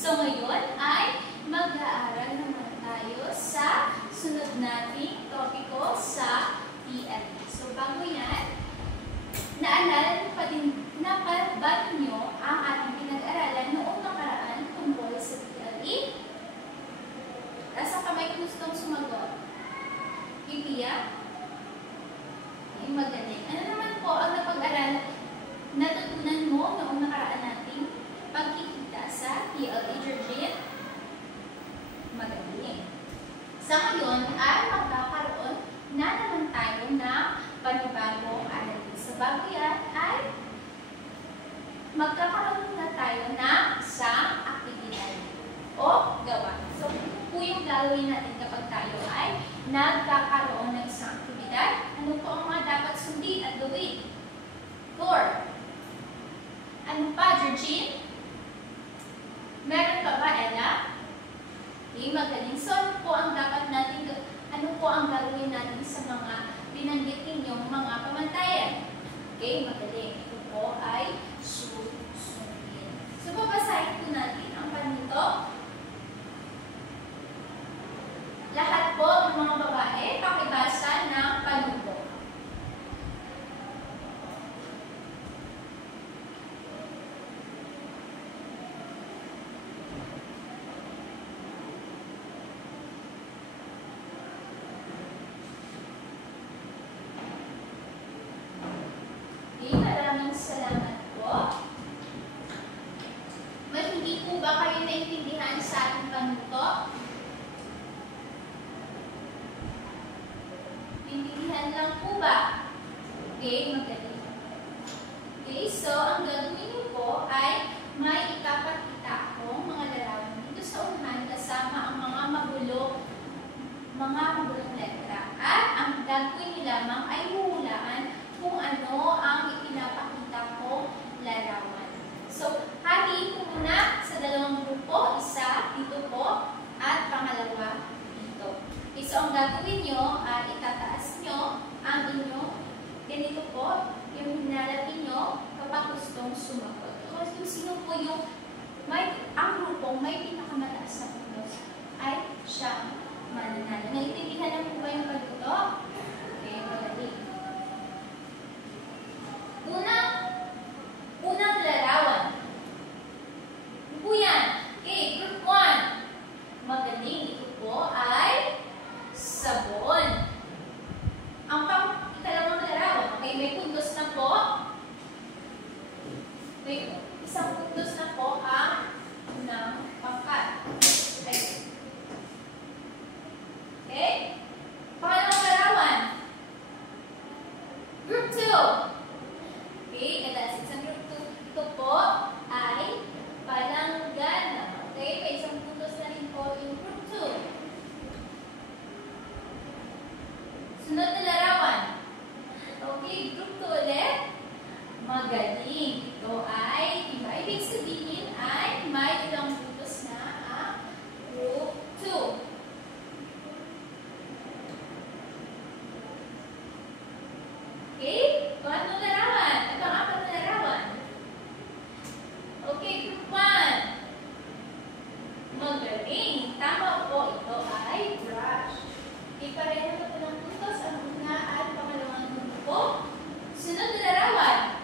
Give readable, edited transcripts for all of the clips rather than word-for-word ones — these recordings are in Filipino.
So ngayon ay mag-aaral naman tayo sa sunod nating topiko sa TLE. So bago yan, naalala ba ninyo ang ating pinag-aralan noong nakaraan tungkol sa TLE? Nasa kamay kung gustong sumagot? Pipia? Okay, magaling. Ano naman po ang napag-aralan natutunan mo noong nakaraan nating pagkikita sa TLE, Georgine? Magaling. Sa ngayon ay magkakaroon na naman tayo ng panibagong aralin. Sa bago yan ay magkakaroon na tayo ng isang aktibidad o gawa. So, ito po yung gagawin natin kapag tayo ay nagkakaroon ng isang aktibidad. Ano po ang mga dapat sundin at gawin? Thor. Ano pa, Georgine? Meron pa ba, Ella? Okay, magaling. So, ano po ang gagawin natin sa mga binanggit ninyong mga pamantayan? Okay, magaling. Ito po ay susundin. So, babasahin po natin ang panito. Lahat po ng mga babae, pakibasa ng panubo. Maraming salamat po. May hindi po ba kayo naintindihan sa ating panuto? Naintindihan lang po ba? Okay, magaling. Okay, so ang gagawin niyo po ay may ikapakita akong mga larawan dito sa unahan kasama ang mga magulong letra. At ang gagawin niyo lamang ay huhulaan kung ano ang ipinapakita ko larawan. So, hatiin ko muna sa dalawang grupo, isa dito po at pangalawa dito. Okay, so, ang gagawin nyo ay itataas nyo ang inyo, ganito po, yung hinalapin nyo kapag gustong sumagot. Kasi kung sino po yung ang grupong may pinakamataas na puntos ay siya mananalo. Naintindihan na po ba yung pagluto? Okay, magaling. Unang larawan. Ano po yan? Okay, group 1. Magaling. Ito po ay sabon. Ang ikalawang larawan. Okay, may puntos na po. May isang puntos na po ang unang pangkat. Okay? Pangalawang larawan. Group 2. Okay, that's it. Sa group 2, ito po ay palanggana. Okay, may isang puntos na rin po yung group 2. Sunod na larawan. Okay, group 2 ulit. Magaling. Ito ay, diba? Ibig sabihin ay may ilang puntos na ang group 2. Okay, paano larawan? Pang-apat na larawan. Okay, group 1. Magaling. Tama po, ito ay brush. Okay, pareho na po ng puntos ang una at pangalawang grupo. Sunod na larawan.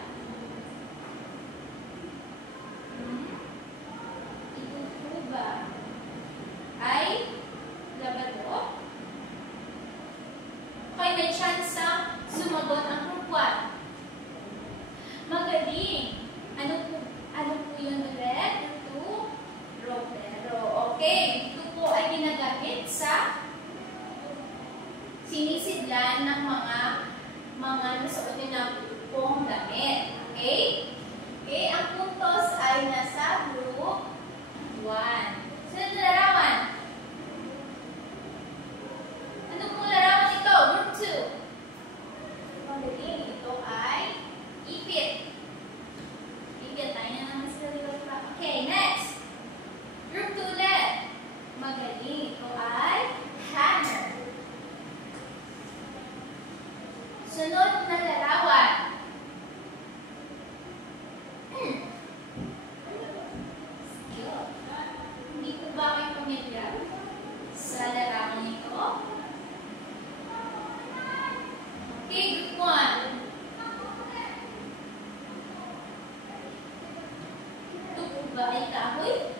ba ay kahoy?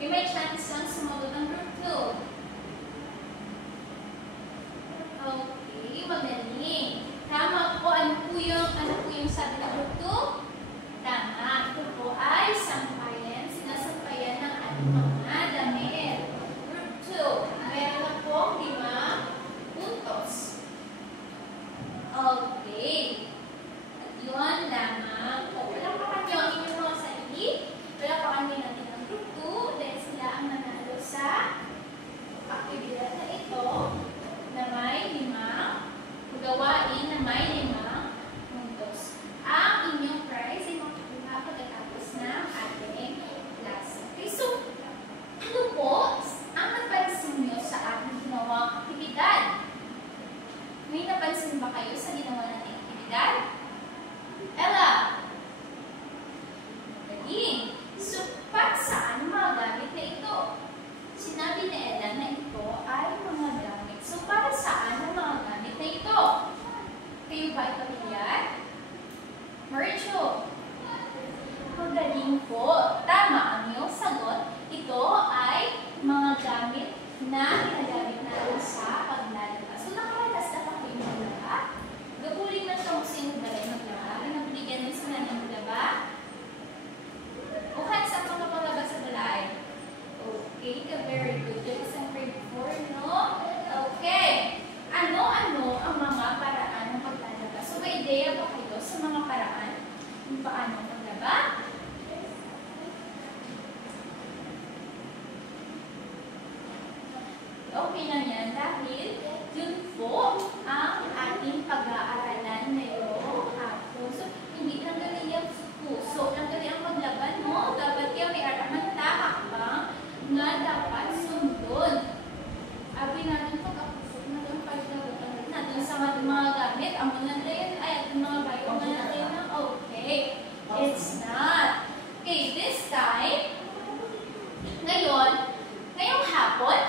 Okay, may chance lang sumagot ang group 2. Okay, magaling. Tama po. Ano po yung sabi ng group 2? Tama. Ito po ay sampayan. Sinasampayan ng ating mga damit. Group 2. Meron na po 5 puntos. Okay. At yun, lamang. Palakpakan nyo ang inyong mga sarili. Palakpakan nyo natin ang group 2 dahil sila ang nanalo sa aktibidad na ito na may 5 gawain na may 5 puntos. Ang inyong prize ay makukuha pagkatapos ng ating klase. Okay, so, ano po ang napansin nyo sa ating ginawang aktibidad? May napansin ba kayo sa ginawa nating aktibidad? Ella? Galing. So, para saan mga gamit na ito? Sinabi ni Ella na ito ay mga gamit. So, para saan ang mga gamit na ito? Kayo ba ay pamilyar? Maricho? Magaling po. Tama ang iyong sagot. Ito ay mga gamit na ginagamit natin sa paglalaba. So, nakaratas na pa kayo maglaba? Gabuling na siya kung sino balay maglaba. Nabigyan din sa nanay maglaba? O hands up mga paglaba sa balay? Okay, very good. Yung isang grade 4, no? Okay. Ano-ano ang mga paraan ng paglalaba? So, may ideya ba kayo sa mga paraan kung paano maglaba? Okay lang yan dahil yun po ang ating pag-aaralan ngayong hapon. So, hindi lang galing yung puso. Lang galing ang maglaban, no? Dapat yung may araman tahakbang na dapat sundod. Abi natin pagkapusok na doon paglaban natin sa mga gamit. Ang mga natin ay ating mga bayo natin na okay. It's not. Okay, this time, ngayong hapon,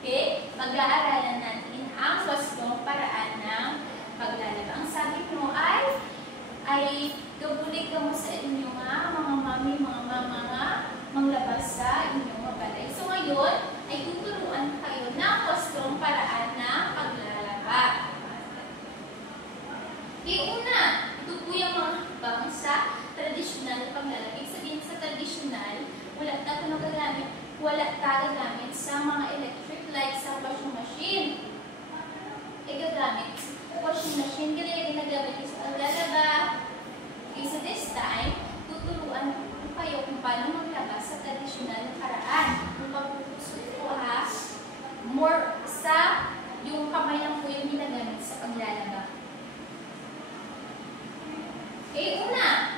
okay, pag-aaralan natin ang wastong paraan ng paglalaba. Ang sabi mo ay gabulig ka mo sa inyong mga mami, mga mama nga, manglabas sa inyong mga balay. So ngayon, ay tuturuan kayo ng wastong paraan ng paglalaba. Una, ito po yung mga habang sa tradisyonal paglalaba. Ibig sabihin sa tradisyonal, wala gagamit sa mga electric like sa washing machine. Gagamit washing machine, ganyan ginagamit sa paglalaba. Okay, so this time, tuturuan ko kayo kung paano maglaba sa tradisyonal na paraan. Kung pagpupusot ko more sa yung kamay lang po yung ginagamit sa paglalaba. Okay, una,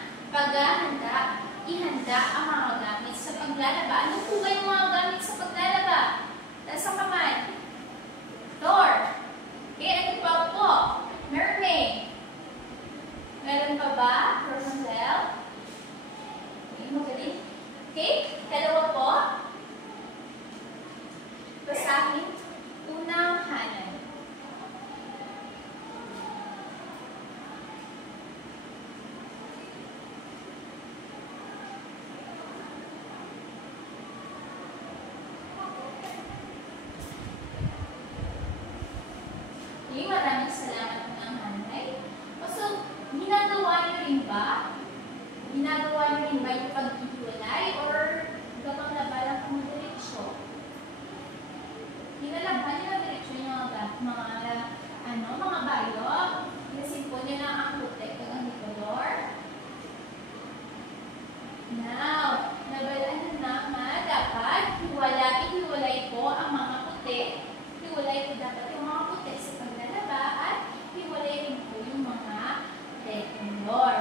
ihanda ang mga gamit sa paglalaba. Ano po ba yung mga gamit sa paglalaba? Sa kamay. Door. Okay, ano pa po? Mermaid. Meron pa ba? Rapunzel. Okay, magaling. Okay, dalawa po. Basahin. Unang hanan. Okay, maraming salamat ng nanay. So, ginagawa niyo rin ba yung pag-iwalay or gabang laba lang kung diretsyo? Hinalaban niyo na diretsyo yung mga bayo. Inasimpo niyo lang ang putek ng anticolor. Now, nabalaan na nga dapat hiwalay po ang mga putek. Hiwalay po dapat yung mga putek sa paglalaba at hiwalay rin po yung mga rectangular.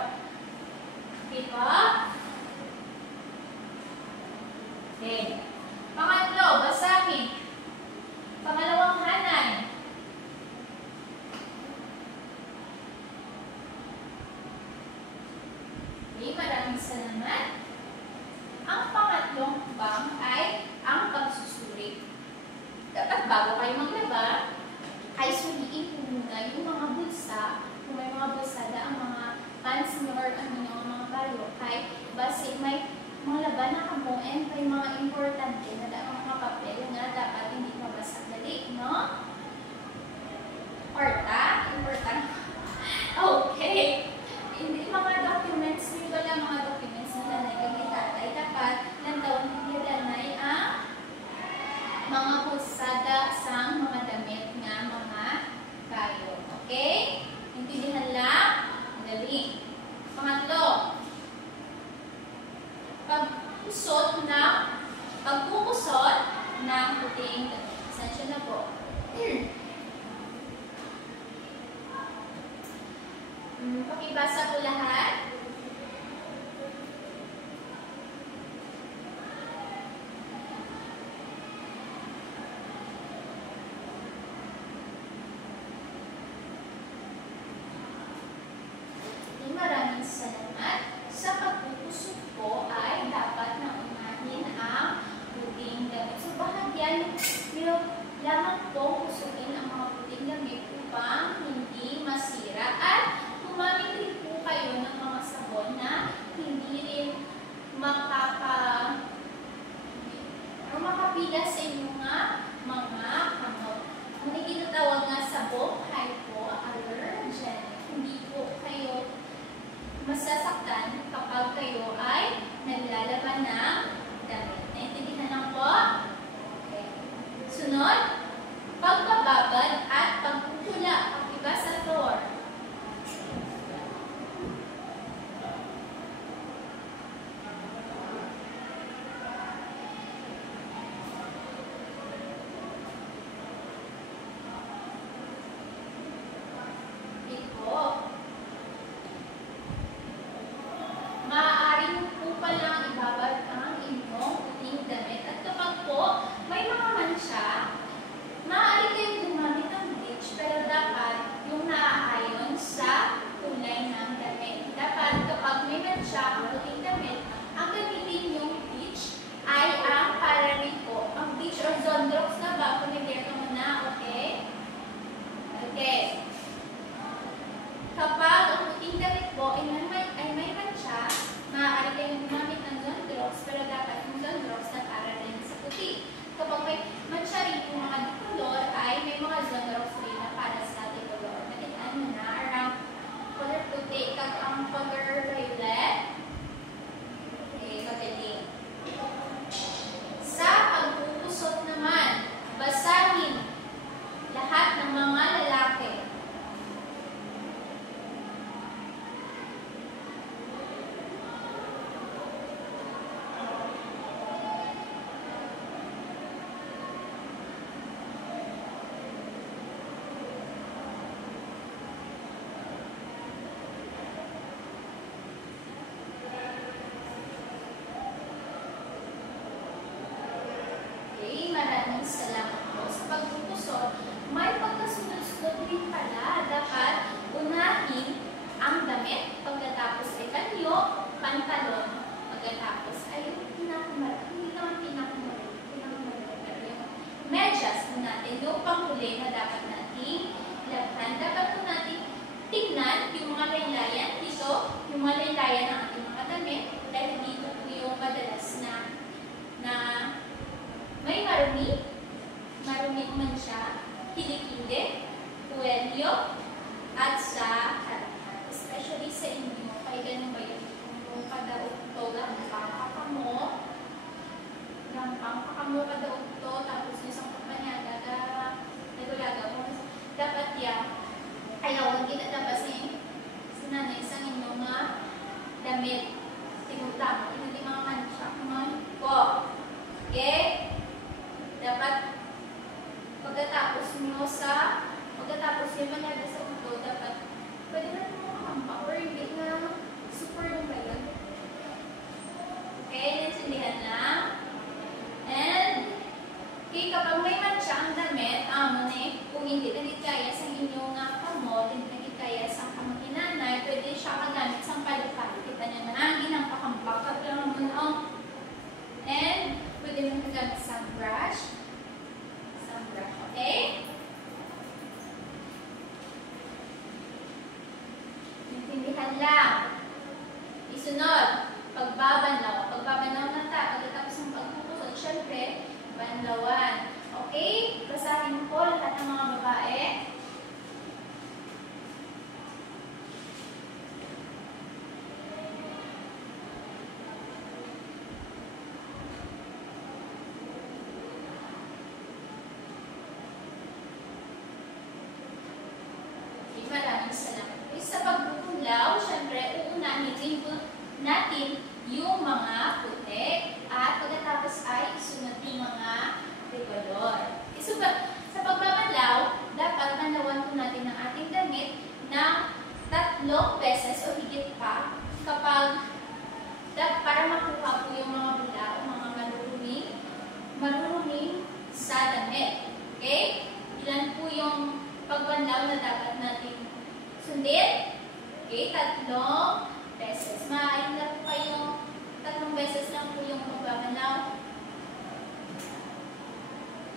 Okay po? Okay. Pangatlo, basahin. Pangalawang hanan. laban na kamo and may mga importante na mga papel nga dapat hindi mabasa dali, no? Orta, important. Okay. Hindi mga documents, hindi wala mga documents na lanay kami tatay. Dapat nandaw hindi lanay ang mga husada sa mga damit nga mga kayo. Okay? Intindihan lang? Dali. Pangatlo, pagkukusot ng puting damit. Sensya na po. Pakibasa po lahat. Maraming salamat. Sa pagkukusot po ay dapat na unahin ang puting damit. So bahagyan nyo lamang po kusutin ang mga puting damit upang hindi masira at gumamit rin po kayo ng mga sabon na hindi rin makapila sa inyong mga kamot. Muna ginatawag nga sabon hypoallergenic. Hindi po kayo masasaktan kapag kayo ay naglalaban ng damit. Naintindihan lang po? Okay. Sunod, pagbababad at pagpupula. Pakiba sa floor. Maraming salamat po sa pagpupusot. May pagkasunod-sunod din pala. Dapat unahin ang damit, pagkatapos ay panyo, pantalon, pagkatapos ay pinakamalaki. Hindi naman pinakamalaki. Pero yung medyas po natin, yung panghuli na dapat natin ilaghan. Dapat po natin tignan yung mga laylayan dito, yung mga laylayan ng ating mga damit, dahil dito po yung madalas na may marumi man siya, kilikili, puwelyo, at sa harapan. Especially sa inyo, kaya ganun ba yun? Kung kadaog to, lampang kakamo, kadaog to, tapos yung isang kapanyaga, nagulaga mo, dapat yan, ayaw, kinatabasin, sinanay sa inyong mga damit, tinutama, hindi mga mansya, mga po. Okay? Dapat pagkatapos nyo manyaga sa ulo, dapat pwede na ito makakampa or hindi na super yung bayan. Okay, naintindihan lang. And okay, kapag may mansya ang damit, kung hindi na kaya sa inyong kamot, hindi na kaya sa kamakinanay, pwede siya magamit sa palipali. Kita nyo na, ginangpakampak at lang mo. And pwede mo magamit sa brush. Okay? Intindihan lang. Isunod, pagbabanaw. Pagbabanaw na syempre, banlawan. Okay? Basahin po lahat ng mga babae. Maraming salamat. Sa pagbuklaw, syempre, uunahin natin yung mga puti at pagkatapos ay isunod yung mga tricolor. Sa pagbabanlaw, dapat banlawan po natin ang ating damit ng 3 beses o higit pa para makuha po yung mga bula o mga maruruming sa damit. Okay? Ilan po yung pagbanlaw na dapat natin sundin? Okay, 3 beses. Maayon na po kayong 3 beses lang po yung pagbabanlaw.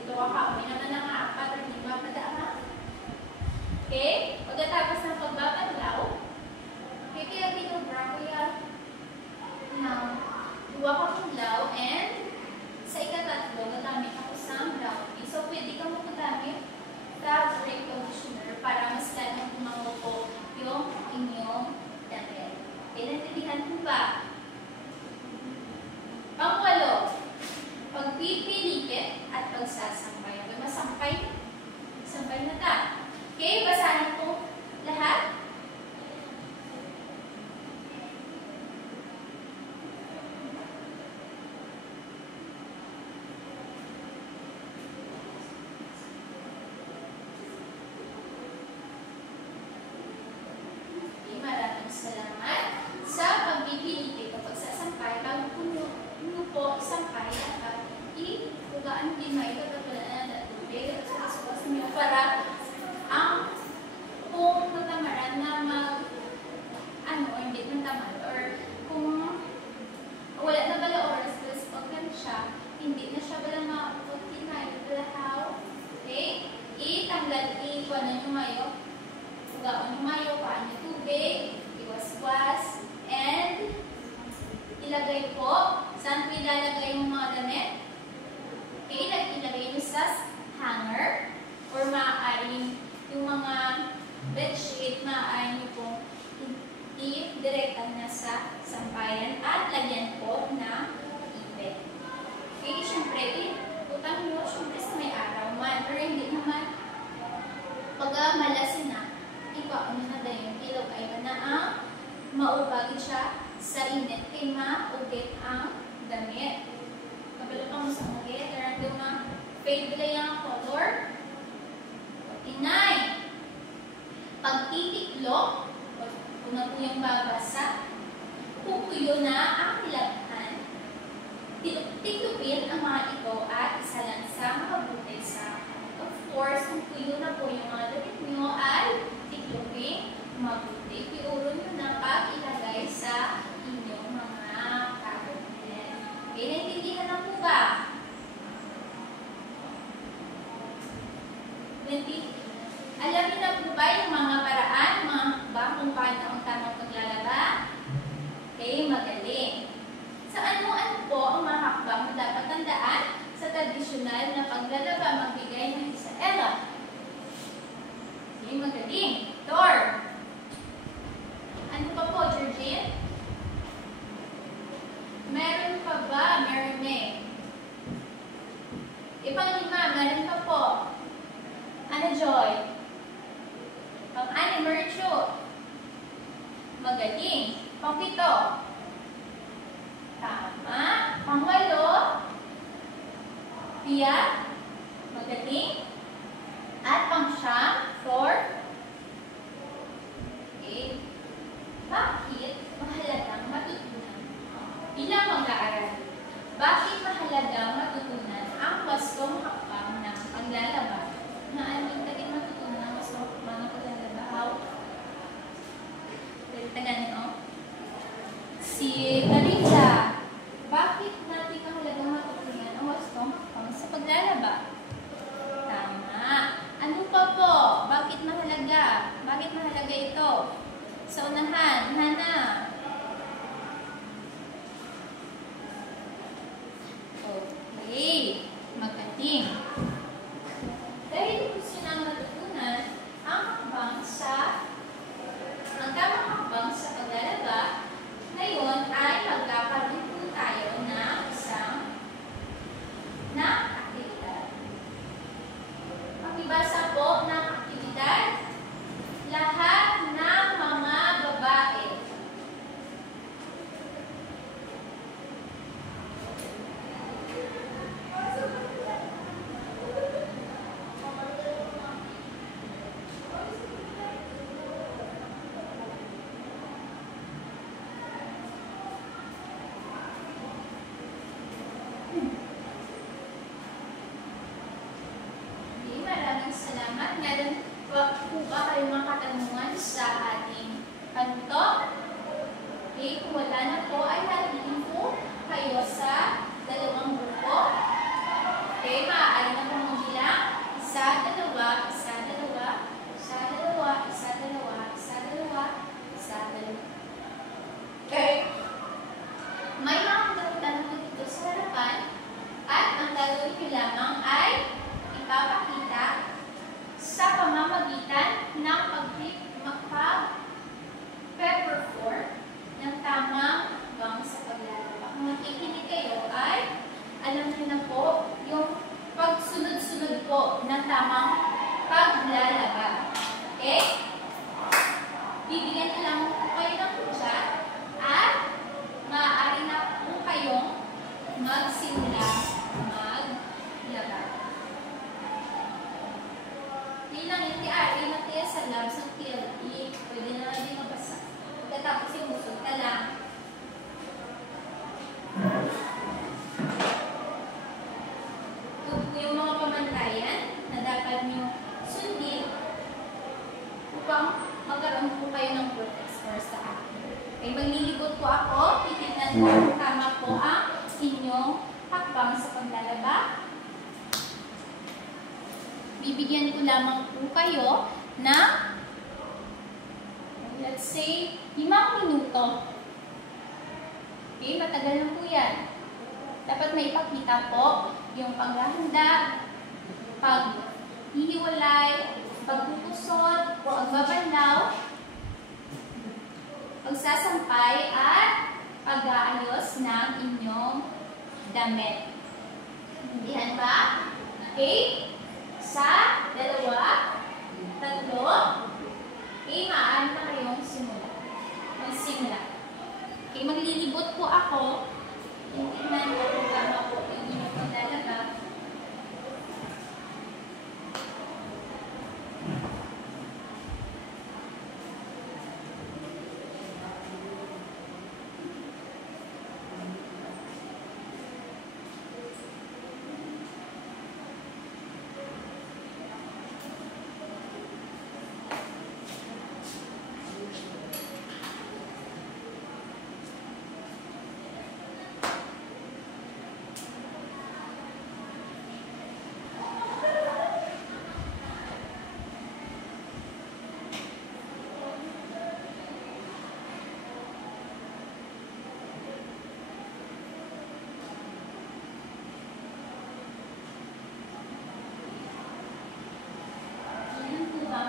Ito kakauwi naman ng 4 or 5 padama. Okay, pagkatapos ng pagbabanlaw, kaya binubra ko yan ng 2 kabunlaw and sa ika-3, gagamit ako sa brownie. So, pwede ka magagamit fabric conditioner para mas lalong tumango po yung inyong damit. Naintindihan po ba? Pang-8, pagpipilikit at pagsasampay. Masampay? Sampay na ta. Okay, basahin po lahat. Salamat sa pagbibiligay kapag sasampay, bago po isampay at ipugaan din may katagalan at tubig at sukas nyo para ang kung natamaran na or hindi natamad or kung wala na bala oras plus pag siya, hindi na siya bala makapot kinay balahaw. Okay? Itanggal, ikuha na nyo mayo, pugaan nyo mayo, paan nyo tubig, was and ilagay po. Saan po ilalagay yung mga damit? Okay, ilagay nyo sa hanger or maaaring yung mga bedsheet, maaaring nyo pong i-direktan na sa sampayan at lagyan po na ipit. Okay, syempre, utang nyo syempre sa may araw man or hindi naman pag malasin na, ipaano na dahil yung ilaw ay na ang maubagin siya sa init kay maugit ang damit. Kabalo ka mo sa mugit, karang doon na fade bila yung color. 49. Pagtitiklop, una po yung babasa, pupuyo na ang ilaghan. Tiklupin ang mga ito at isa lang sa mabuti sa of course, kung puyo na po yung mga damit nyo ay tiklupin mabuti. Iuro nyo na pag-ilagay sa inyong mga cabinet. Okay, naintindihan na po ba? Alam niyo na po ba yung mga paraan, mga ba kung paano ang tamang paglalaba? Okay, magaling. Sa ano-ano po ang mga hakbang na dapat tandaan sa tradisyonal na paglalaba magbigay ng isa ela? Okay, magaling. Door. Ano pa po, Georgine? Meron pa ba, Mary May? Ipang-5, meron pa po. Ano, Joy? Pang-6, Mercho. Magaling. Pang-7. Tama. Pang-8, Pia. Magaling. At pang-9, 4. Okay. Bakit mahalagang matutunan? Bilang mag-aaral, bakit mahalagang matutunan ang wastong hakbang ng paglalaba? Na anong taging matutunan ang wastong hakbang ng paglalaba? How? Tagan o? Si Carissa, bakit natin mahalagang matutunan ang wastong hakbang sa paglalaba? Tama. Ano pa po? Bakit mahalaga? Bakit mahalaga ito? Sa unahan, Hana. Okay. handa na po, ay hatiin po kayo sa dalawang grupo. Okay, maaari na pong magbilang. Isa, dalawa, isa, dalawa, isa, dalawa, isa, dalawa, isa, dalawa, isa, dalawa. Okay. May mga tanong dito sa harapan at ang gagawin nyo lamang ay ipapakita sa pamamagitan ng pag-perform ng tamang hanggang sa paglalaba. Kung makikinig kayo ay alam nyo na po yung pagsunod-sunod po ng tamang paglalaba. Okay? Bibigyan ko lang po kayo ng putya at maaari na po kayong magsimula maglaba. Yun lang yung tiari na tiya sa labs ng TLE. Pwede na natin mabasa. Pagkatapos yung musod ka lang. Ito po yung mga pamantayan na dapat nyo sundin upang magkaroon po kayo ng protect score sa akin. Okay, maglilibot po ako. Titignan po kung tama po ang inyong hakbang sa paglalaba. Bibigyan ko lamang po kayo ng, let's say, 5 minuto. Okay, matagal na po yan. Dapat may ipakita po yung paghahanda, paghihiwalay, pagpupusot, pagbabanlaw, pagsasampay, at pag-aayos ng inyong damit. Hindihan ba? Okay? Isa, dalawa, tatlo. Okay, maaari na kayong magsimula. Okay, maglilibot po ako. Tingnan mo kung tama po yung inyong paglalaba.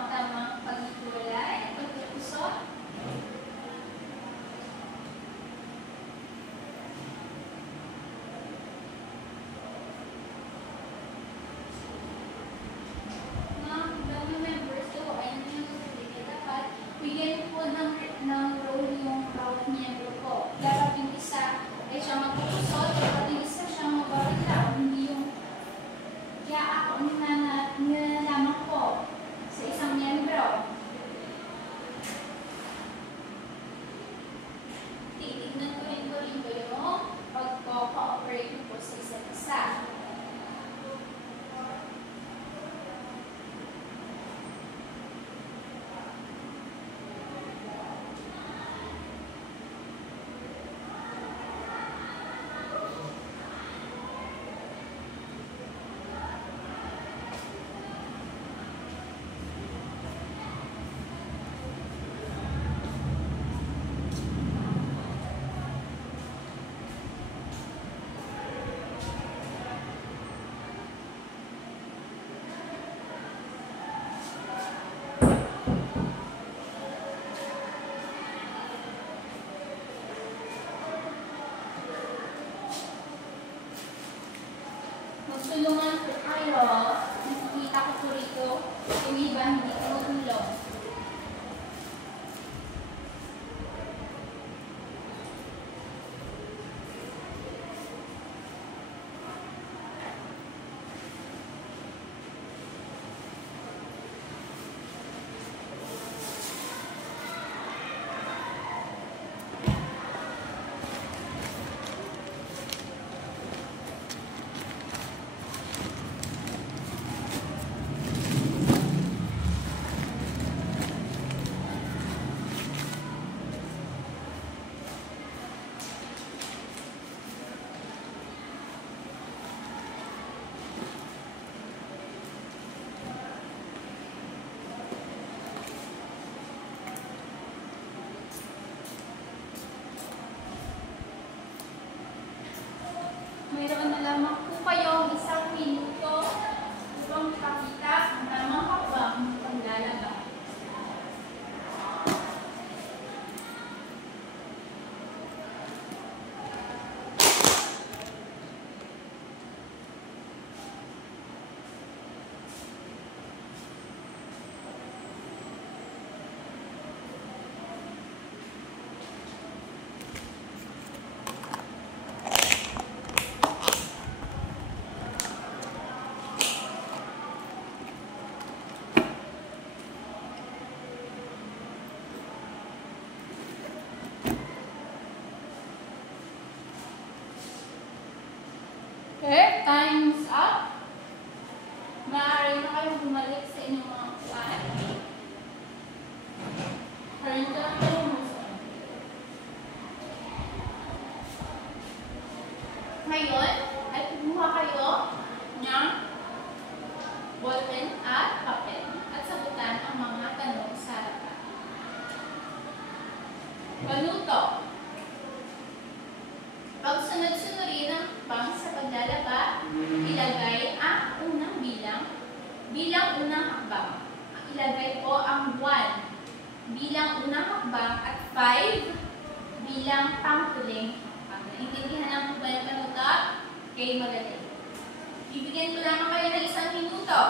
Tamang paghihiwalay, pagpupusot. Mga members ko, ay nangyayari dapat bigyan po ng role yung bawat miyembro ko. Dapat yung isa ay siya magpupusot, dapat yung isa siya magbabanlaw, hindi yung kaya ako nilalaman ko sa isang miyembro. Titignan ko rin yung pag-cooperate po sa isa't isa. lamang po kayo isang minuto upang ipakita ang tamang hakbang ng paglalaba. Okay, time's up. Maaari na kayong bumalik sa inyong mga upuan. Turn to the motion. Ngayon, ay kumuha kayo ng ballpen at papel at sagutan ang mga tanong sa harapan. Panuto. Pagsunod-sunurin ang hakbang sa paglalaba, ilagay ang unang bilang unang hakbang. Ilagay po ang 1 bilang unang hakbang at 5 bilang panghuling hakbang. Naintindihan ang po ba yung panuto? Okay, magaling. Bibigyan ko lamang kayo ng 1 minuto.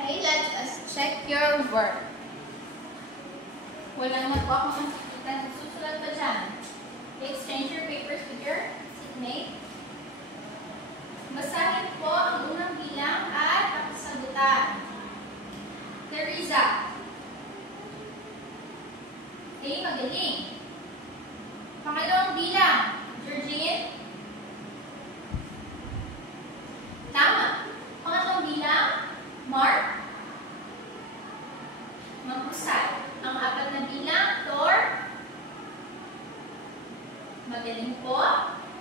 Okay, let us check your work. Wala na po akong makikita. Susulat pa dyan. Exchange your papers with your seatmate. Basahin po ang unang bilang at pakisagutan. Teresa. Okay, magaling. Pangalawang bilang. Georgine. Tama. Pangatlong bilang. Mark. Mahusay. Ang 4 na bilang, Thor. Magaling po.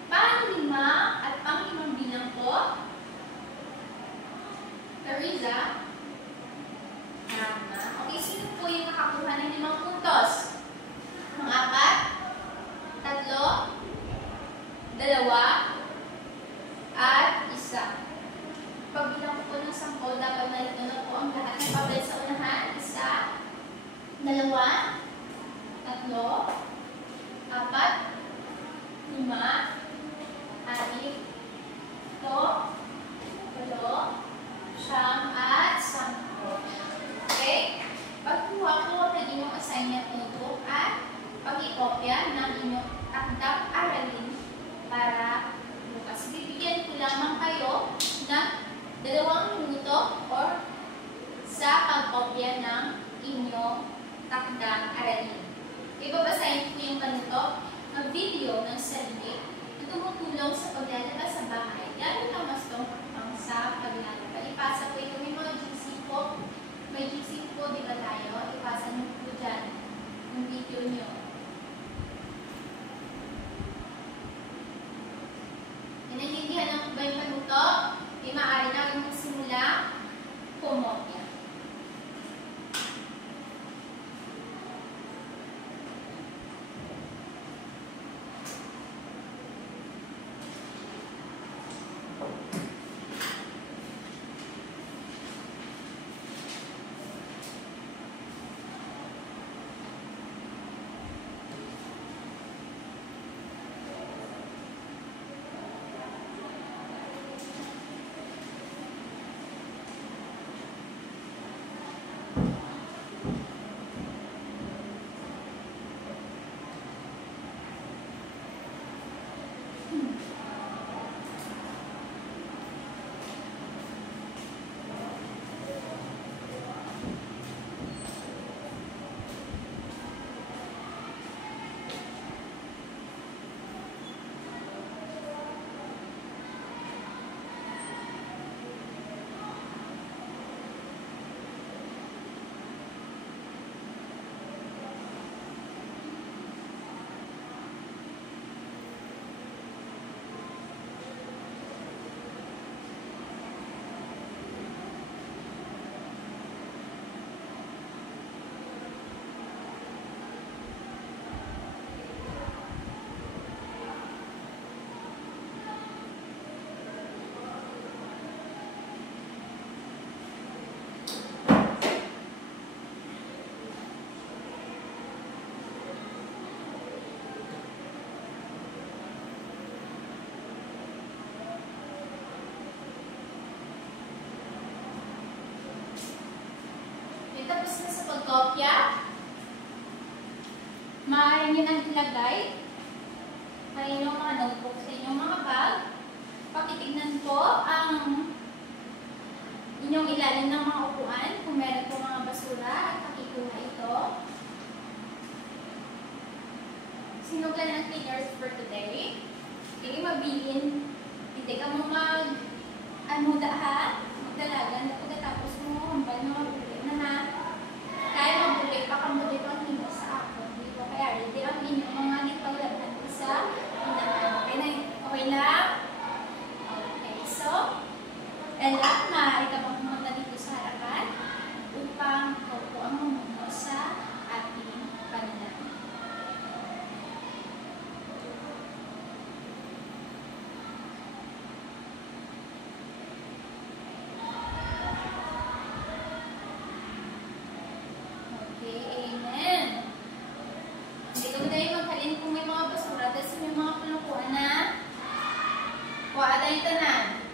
Pang-5 at pang-5 bilang po, Teresa. Tama. Okay, sino po yung nakakuha ng 5 puntos? Ang 4, 3, 2, at 1. Pagbilang ko po ng 10, dapat nalito na po ang lahat ng papel sa unahan. 1, 2, 3, 4, 5, 6, 7, 8, 9, 10. Okay? Pagkuha po ng inyong assignment notebook at pag-ikopya ng inyong takdang aralin para bukas. Bibigyan ko lamang kayo ng 2 minuto or sa pag-kopya ng inyong takdang aralin. Ibabasahin ko yung ganito ng video ng sarili na tumutulong sa paglalaba sa bahay gamit ang bastong pang sa paglalaba. Ipasa ko yung mga GC po. May GC po, di ba tayo? Ipasa nyo po dyan yung video nyo. Naintindihan na po ba yung panuto? Maaari na rin magsimula kumopya. Maaari nyo nang ilagay sa inyong mga notebook, sa inyong mga bag. Pakitignan po ang inyong ilalim ng mga upuan kung meron po mga basura at pakikuha ito. Sinuglan ang cleaners for today. Okay, mabilin. Hindi ka mo mag-anuda ha, magdalagan. Pagkatapos mo, hambal na mabulit na ha. Kaya mabulit, baka mabulit ang hindi sa ako. Dito kaya ready ang inyong mga nagpaglaban sa unahan. Okay na, okay lang? Okay, so, Ella, maaari ka bang pumunta dito sa harapan upang ikaw po ang mamuno sa ating pananamit. Okay, amen. Hindi ko tayo maghalin kung may mga basura, tapos may mga pulukuan na kuha tayo tanan.